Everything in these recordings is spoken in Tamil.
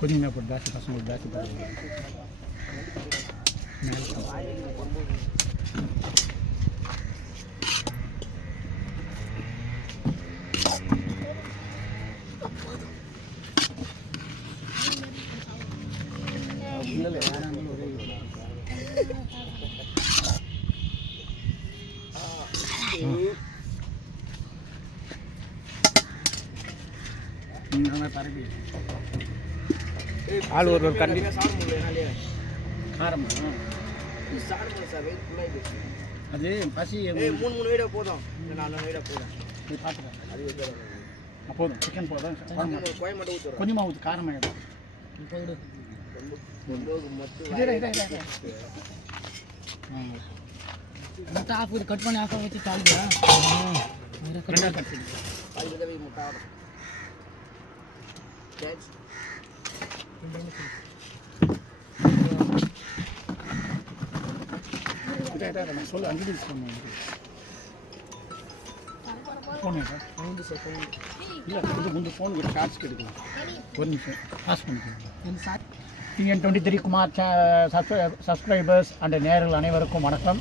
கொஞ்சமாக போட்டு தாசி பசங்க தாசி போடுவாங்க. ஆள் ஒரு கண்டி அது பசி 3 வீடியோ போதும், 4 வீடியோ போதும். நீ பார்த்துக்க போதும். சிக்கன் போதும், கொஞ்சமாக ஊற்று காரமாகிடும். கட் பண்ணி ஆஃப் வச்சு சாப்பிடுவா ரெண்டாக கட் பண்ணி சொல்லு. 5 நிமிஷம் ஃபோன் இல்லை, இது முந்தைய ஃபோன் கூட சார்ஜ் எடுக்கலாம். ஒரு நிமிஷம் பாஸ் பண்ணிக்கலாம். TN23 குமார் சப்ஸ்கிரைபர்ஸ் அண்ட் நேயர்கள் அனைவருக்கும் வணக்கம்.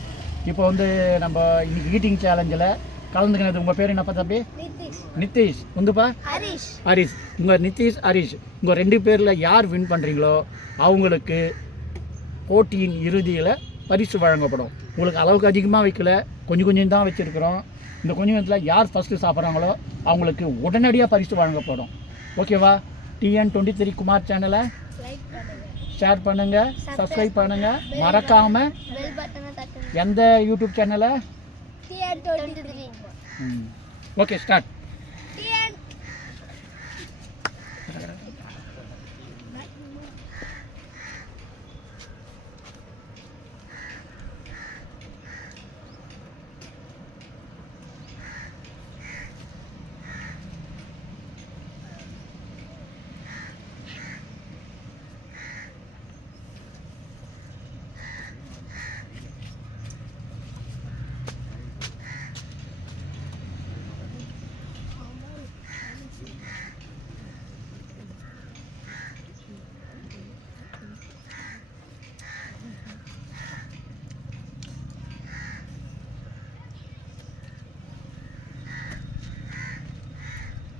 இப்போ வந்து நம்ம இன்னைக்கு ஈட்டிங் சேலஞ்சில் கலந்துக்கினது. உங்கள் பேர் என்னப்பா தம்பி? நித்தீஷ். உங்கப்பா? ஹரிஷ். உங்கள் நித்தீஷ், ஹரிஷ், உங்கள் 2 பேரில் யார் வின் பண்ணுறீங்களோ அவங்களுக்கு போட்டியின் இறுதியில் பரிசு வழங்கப்படும். உங்களுக்கு அளவுக்கு அதிகமாக வைக்கல, கொஞ்சம் தான் வச்சுருக்கிறோம். இந்த கொஞ்சத்தில் யார் ஃபஸ்ட்டு சாப்பிட்றாங்களோ அவங்களுக்கு உடனடியாக பரிசு வழங்கப்படும். ஓகேவா? TN23 குமார் சேனலை ஷேர் பண்ணுங்கள், சப்ஸ்கிரைப் பண்ணுங்கள், மறக்காமல் எந்த யூடியூப் சேனலை? Okay, start.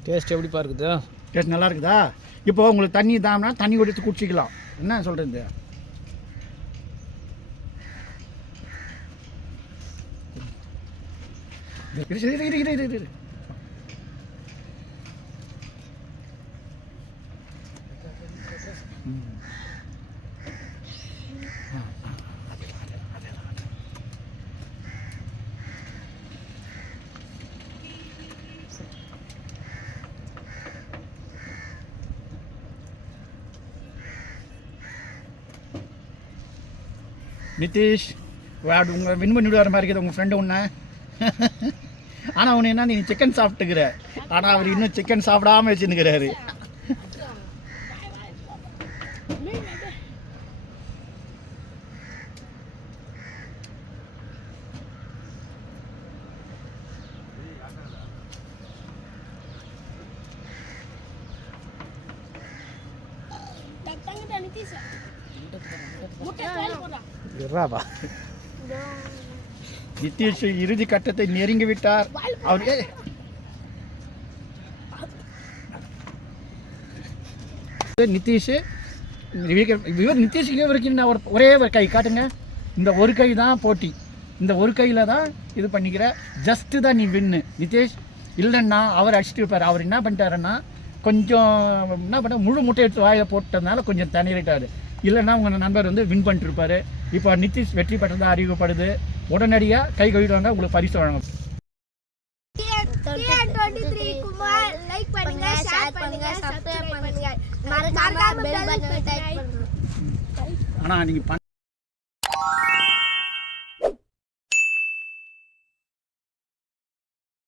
டேஸ்ட் எப்படிப்பா இருக்குதா? டேஸ்ட் நல்லா இருக்குதா? இப்போ உங்களுக்கு தண்ணி தாம்னா தண்ணி கொடுத்து குடிச்சிக்கலாம். என்ன சொல்கிறது? இரு. நிதிஷ், உங்கள் வின் பண்ணிவிட்டு வர மாதிரி இருக்குது உங்கள் ஃப்ரெண்டு ஒன்று. ஆனால் அவனு என்ன, நீ சிக்கன் சாப்பிட்டுக்கிற, ஆனால் அவர் இன்னும் சிக்கன் சாப்பிடாமல் வச்சுருக்கிறாரு. நிதிஷ் இறுதி கட்டத்தை நெருங்கி விட்டார். அவரு நிதிஷ் நிதிஷுக்கு ஒரே ஒரு கை காட்டுங்க. இந்த ஒரு கை தான் போட்டி. இந்த ஒரு கையில் தான் இது பண்ணிக்கிற. ஜஸ்ட்டு தான் நீ வின்னு நிதிஷ். இல்லைன்னா அவர் அடிச்சுட்டு இருப்பார். அவர் என்ன பண்ணிட்டாருன்னா கொஞ்சம் என்ன பண்ண முழு முட்டை எடுத்து வாயை போட்டதுனால கொஞ்சம் தனியிட்டார். இல்லைன்னா உங்கள் நண்பர் வந்து வின் பண்ணிட்டு இருப்பார். இப்போ நிதிஷ் வெற்றி பெற்றதாக அறிவிக்கப்படுது. உடனடியாக கை கழுவிடுவாங்க, உங்களுக்கு பரிசு வழங்கும். ஆனால் நீங்கள்